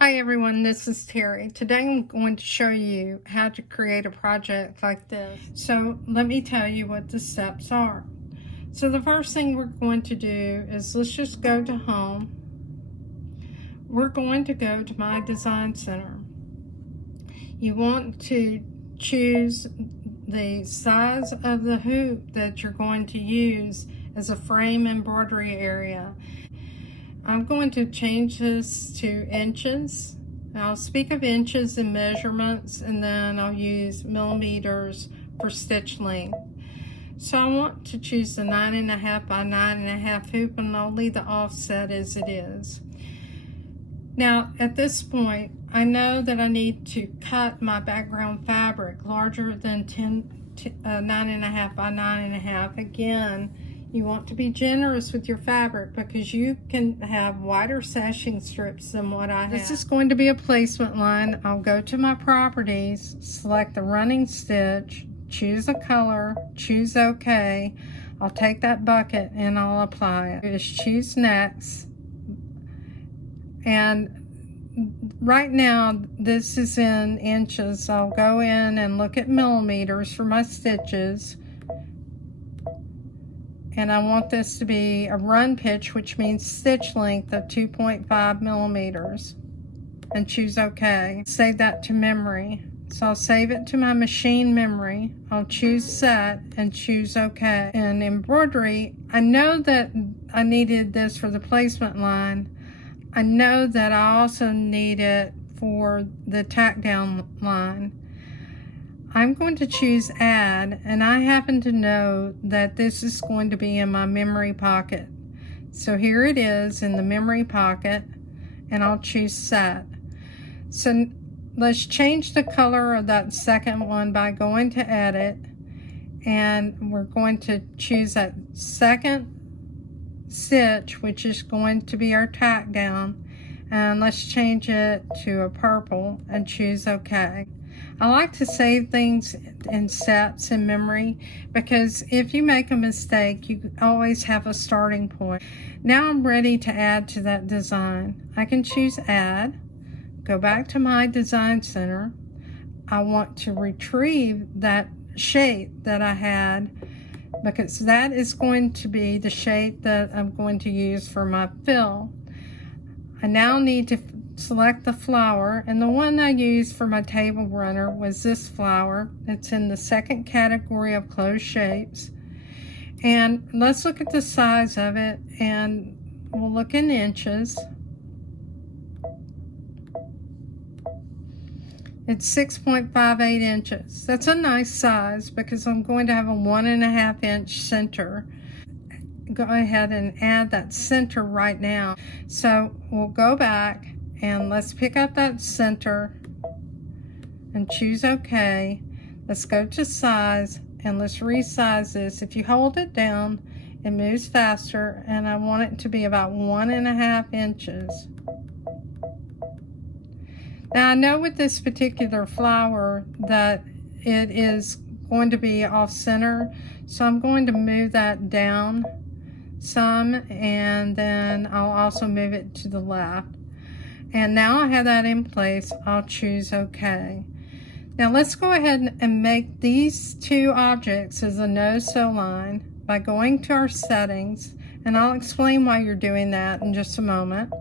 Hi everyone, this is Terry. Today I'm going to show you how to create a project like this. So let me tell you what the steps are. So the first thing we're going to do is let's just go to home. We're going to go to my design center. You want to choose the size of the hoop that you're going to use as a frame embroidery area. I'm going to change this to inches. I'll speak of inches and measurements, and then I'll use millimeters for stitch length. So I want to choose the 9.5 by 9.5 hoop, and I'll leave the offset as it is. Now at this point, I know that I need to cut my background fabric larger than 9.5 by 9.5. Again, you want to be generous with your fabric because you can have wider sashing strips than what I have. This is going to be a placement line. I'll go to my properties, select the running stitch, choose a color, choose OK. I'll take that bucket and I'll apply it. Just choose next. And right now this is in inches. I'll go in and look at millimeters for my stitches. And I want this to be a run pitch, which means stitch length of 2.5 millimeters, and choose OK. Save that to memory. So I'll save it to my machine memory. I'll choose set and choose OK. In embroidery, I know that I needed this for the placement line. I know that I also need it for the tack down line. I'm going to choose add, and I happen to know that this is going to be in my memory pocket. So here it is in the memory pocket, and I'll choose set. So let's change the color of that second one by going to edit, and we're going to choose that second stitch, which is going to be our tack down, and let's change it to a purple and choose OK. I like to save things in sets in memory because if you make a mistake, you always have a starting point. Now I'm ready to add to that design. I can choose add, go back to my design center. I want to retrieve that shape that I had because that is going to be the shape that I'm going to use for my fill. I now need to select the flower, and the one I used for my table runner was this flower. It's in the second category of closed shapes. And let's look at the size of it, and we'll look in inches. It's 6.58 inches. That's a nice size because I'm going to have a 1.5 inch center. Go ahead and add that center right now. So we'll go back and let's pick up that center and choose OK. Let's go to size and let's resize this. If you hold it down, it moves faster, and I want it to be about 1.5 inches. Now I know with this particular flower that it is going to be off center, so I'm going to move that down some, and then I'll also move it to the left. And now I have that in place, I'll choose OK. Now let's go ahead and make these two objects as a no sew line by going to our settings, and I'll explain why you're doing that in just a moment.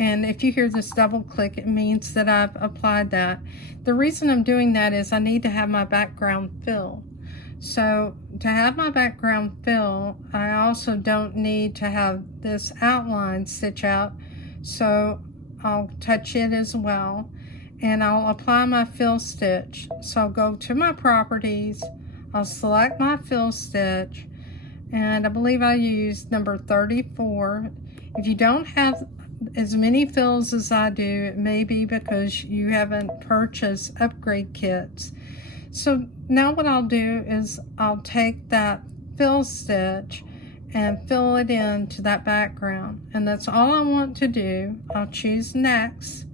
And if you hear this double click, it means that I've applied that. The reason I'm doing that is I need to have my background fill. So to have my background fill, I also don't need to have this outline stitch out, so I'll touch it as well, and I'll apply my fill stitch. So I'll go to my properties, I'll select my fill stitch, and I believe I used number 34. If you don't have as many fills as I do, it may be because you haven't purchased upgrade kits. So now what I'll do is I'll take that fill stitch and fill it into that background, and that's all I want to do. I'll choose next,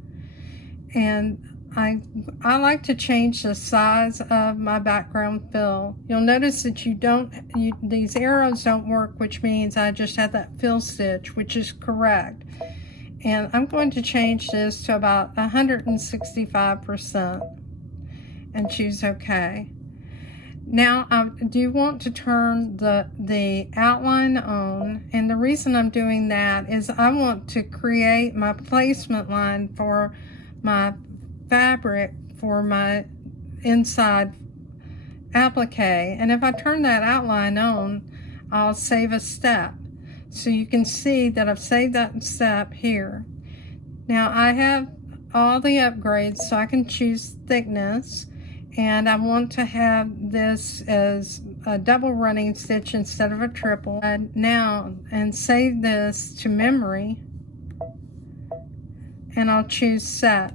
and I like to change the size of my background fill. You'll notice that these arrows don't work, which means I just had that fill stitch, which is correct. And I'm going to change this to about 165% and choose OK. Now I do want to turn the outline on, and the reason I'm doing that is I want to create my placement line for my fabric for my inside applique. And if I turn that outline on, I'll save a step. So you can see that I've saved that step here. Now I have all the upgrades, so I can choose thickness, and I want to have this as a double running stitch instead of a triple. Now, and save this to memory, and I'll choose set.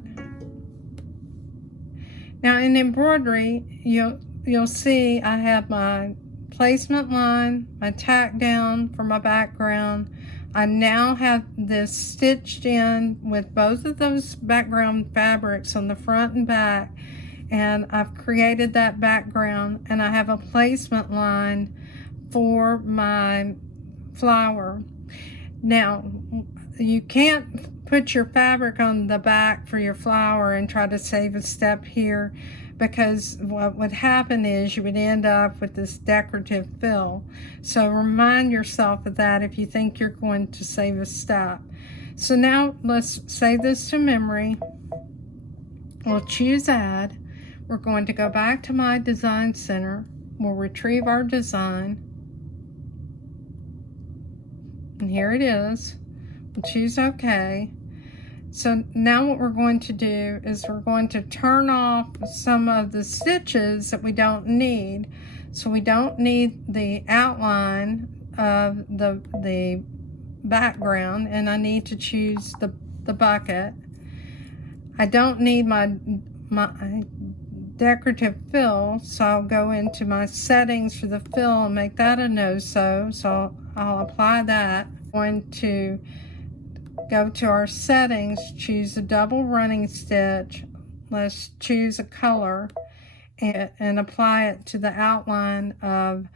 Now in embroidery, you'll see I have my placement line, my tack down for my background. I now have this stitched in with both of those background fabrics on the front and back, and I've created that background, and I have a placement line for my flower. Now you can't put your fabric on the back for your flower and try to save a step here, because what would happen is you would end up with this decorative fill. So remind yourself of that if you think you're going to save a step. So now let's save this to memory. We'll choose add. We're going to go back to my design center. We'll retrieve our design. And here it is. We'll choose OK. So now what we're going to do is we're going to turn off some of the stitches that we don't need. So we don't need the outline of the background, and I need to choose the bucket. I don't need my decorative fill, so I'll go into my settings for the fill and make that a no-sew. So I'll apply that. I'm going to go to our settings, choose a double running stitch. Let's choose a color and apply it to the outline of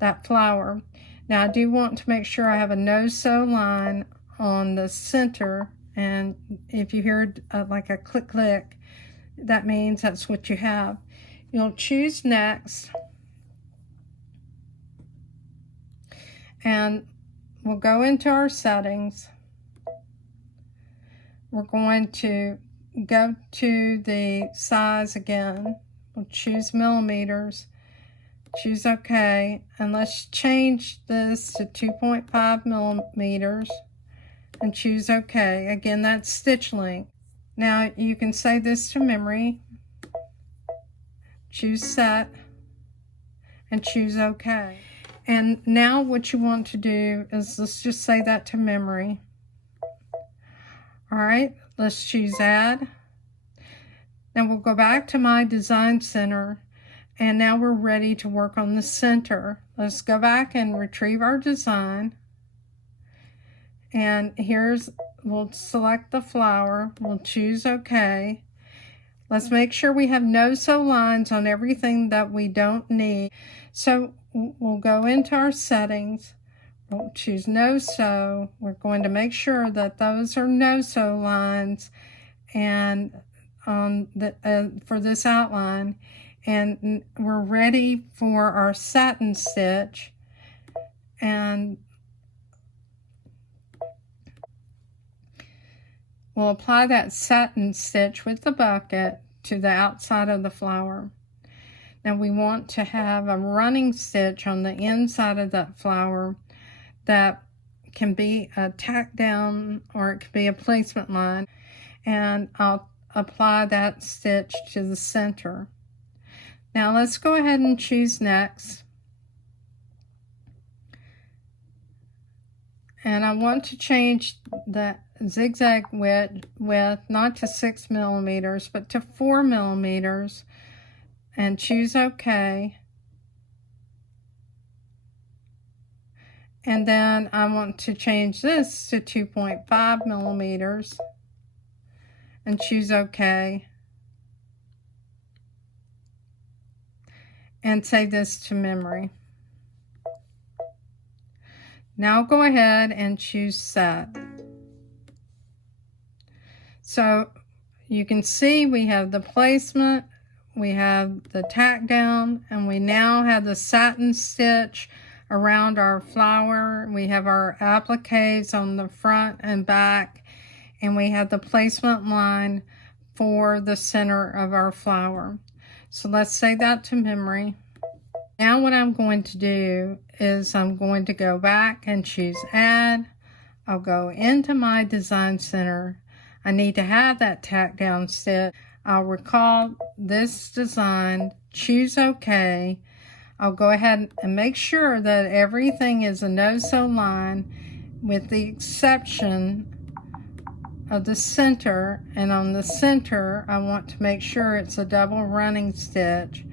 that flower. Now I do want to make sure I have a no-sew line on the center, and if you hear like a click click, that means that's what you have. You'll choose next, and we'll go into our settings. We're going to go to the size again. We'll choose millimeters, choose OK, and let's change this to 2.5 millimeters and choose OK. Again, that's stitch length. Now you can save this to memory, choose set, and choose OK. And now what you want to do is, let's just say that to memory. All right, let's choose add. Now we'll go back to my design center, and now we're ready to work on the center. Let's go back and retrieve our design. And we'll select the flower, we'll choose OK. Let's make sure we have no-sew lines on everything that we don't need. So we'll go into our settings. We'll choose no-sew. We're going to make sure that those are no-sew lines and for this outline. And we're ready for our satin stitch. And we'll apply that satin stitch with the bucket to the outside of the flower. Now we want to have a running stitch on the inside of that flower that can be a tack down, or it could be a placement line, and I'll apply that stitch to the center. Now let's go ahead and choose next, and I want to change the zigzag width not to 6 millimeters but to 4 millimeters, and choose OK. And then I want to change this to 2.5 millimeters and choose OK. And save this to memory. Now go ahead and choose set. So you can see we have the placement, we have the tack down, and we now have the satin stitch around our flower. We have our appliques on the front and back, and we have the placement line for the center of our flower. So let's say that to memory. Now what I'm going to do is I'm going to go back and choose Add. I'll go into my Design Center. I need to have that tack down stitch. I'll recall this design, choose OK. I'll go ahead and make sure that everything is a no-sew line with the exception of the center, and on the center I want to make sure it's a double running stitch.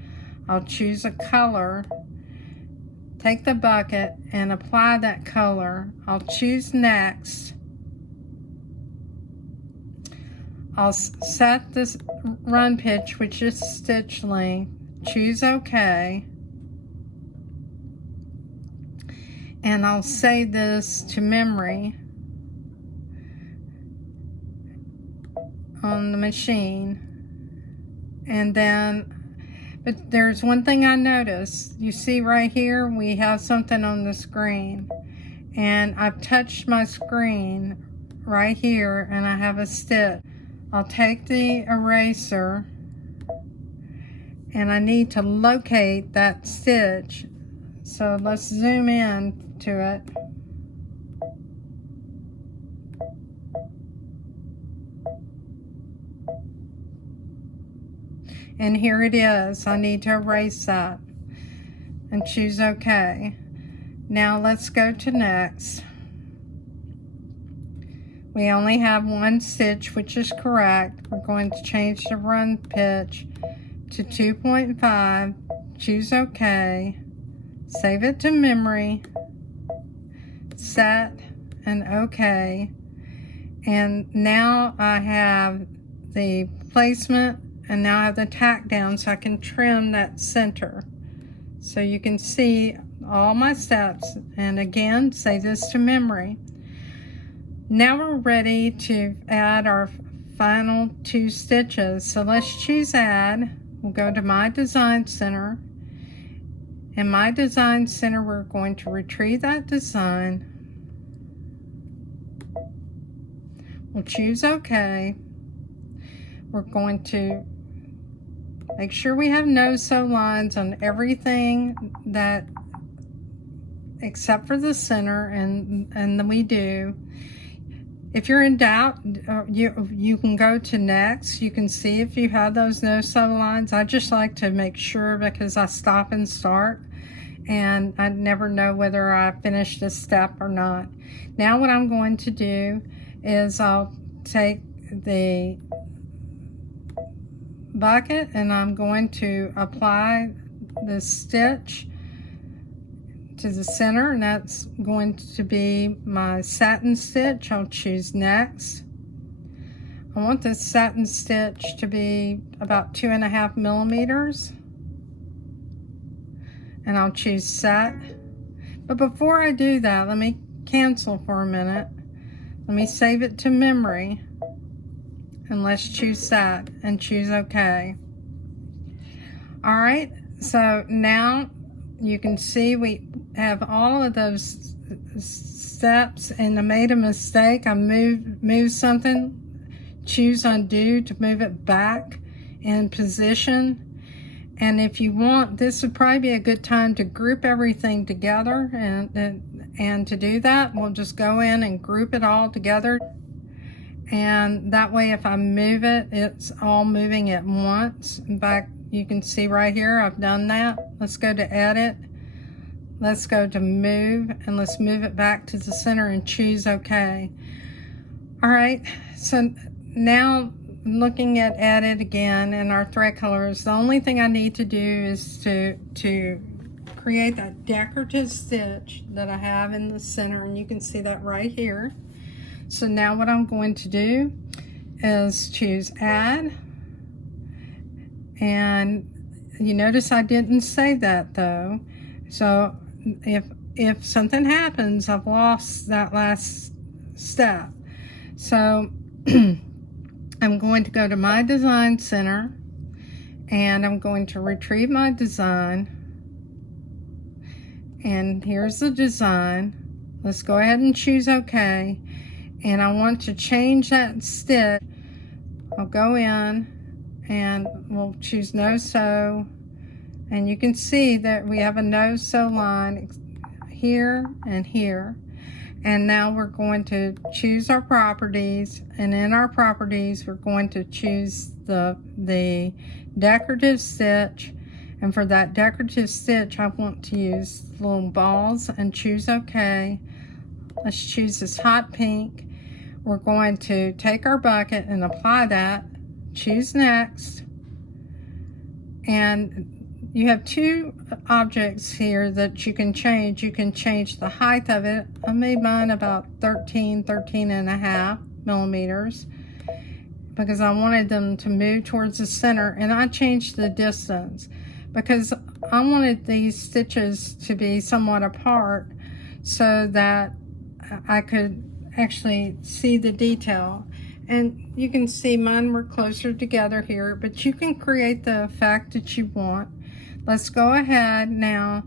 I'll choose a color, take the bucket and apply that color. I'll choose Next. I'll set this run pitch, which is stitch length, choose OK, and I'll save this to memory on the machine. And then, but there's one thing I noticed. You see right here, we have something on the screen, and I've touched my screen right here, and I have a stitch. I'll take the eraser, and I need to locate that stitch. So let's zoom in to it. And here it is. I need to erase that and choose OK. Now let's go to Next. We only have one stitch, which is correct. We're going to change the run pitch to 2.5, choose OK, save it to memory, set, and OK. And now I have the placement, and now I have the tack down, so I can trim that center. So you can see all my steps, and again, save this to memory. Now we're ready to add our final 2 stitches. So let's choose Add. We'll go to My Design Center. In My Design Center, we're going to retrieve that design. We'll choose OK. We're going to make sure we have no-sew lines on everything that, except for the center, and then we do. If you're in doubt, you can go to Next. You can see if you have those no-sew lines. I just like to make sure because I stop and start, and I never know whether I finished a step or not. Now what I'm going to do is I'll take the bucket and I'm going to apply the stitch to the center, and that's going to be my satin stitch. I'll choose Next. I want this satin stitch to be about 2.5 millimeters, and I'll choose Set. But before I do that, let me cancel for a minute. Let me save it to memory, and let's choose Set and choose OK. All right, so now you can see we have all of those steps, and I made a mistake. I moved something, choose Undo to move it back in position. And if you want, this would probably be a good time to group everything together, and to do that, we'll just go in and group it all together. And that way, if I move it, it's all moving at once. In fact, you can see right here, I've done that. Let's go to Edit. Let's go to Move, and let's move it back to the center and choose OK. All right, so now looking at Edit again and our thread colors, the only thing I need to do is to create that decorative stitch that I have in the center, and you can see that right here. So now what I'm going to do is choose Add, and you notice I didn't save that though. So if something happens, I've lost that last step. So I'm going to go to my design center and I'm going to retrieve my design. And here's the design. Let's go ahead and choose OK. And I want to change that stitch. I'll go in and we'll choose no sew. And you can see that we have a no sew line here and here. And now we're going to choose our properties, and in our properties we're going to choose the decorative stitch. And for that decorative stitch I want to use little balls and choose OK. Let's choose this hot pink. We're going to take our bucket and apply that, choose next, and you have two objects here that you can change. You can change the height of it. I made mine about 13 and a half millimeters because I wanted them to move towards the center, and I changed the distance because I wanted these stitches to be somewhat apart so that I could actually see the detail. And you can see mine were closer together here, but you can create the effect that you want. Let's go ahead now,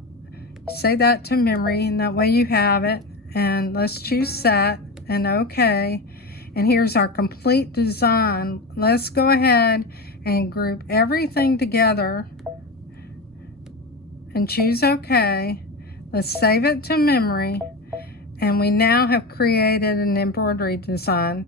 say that to memory, and that way you have it. And let's choose set and OK. And here's our complete design. Let's go ahead and group everything together and choose OK. Let's save it to memory. And we now have created an embroidery design.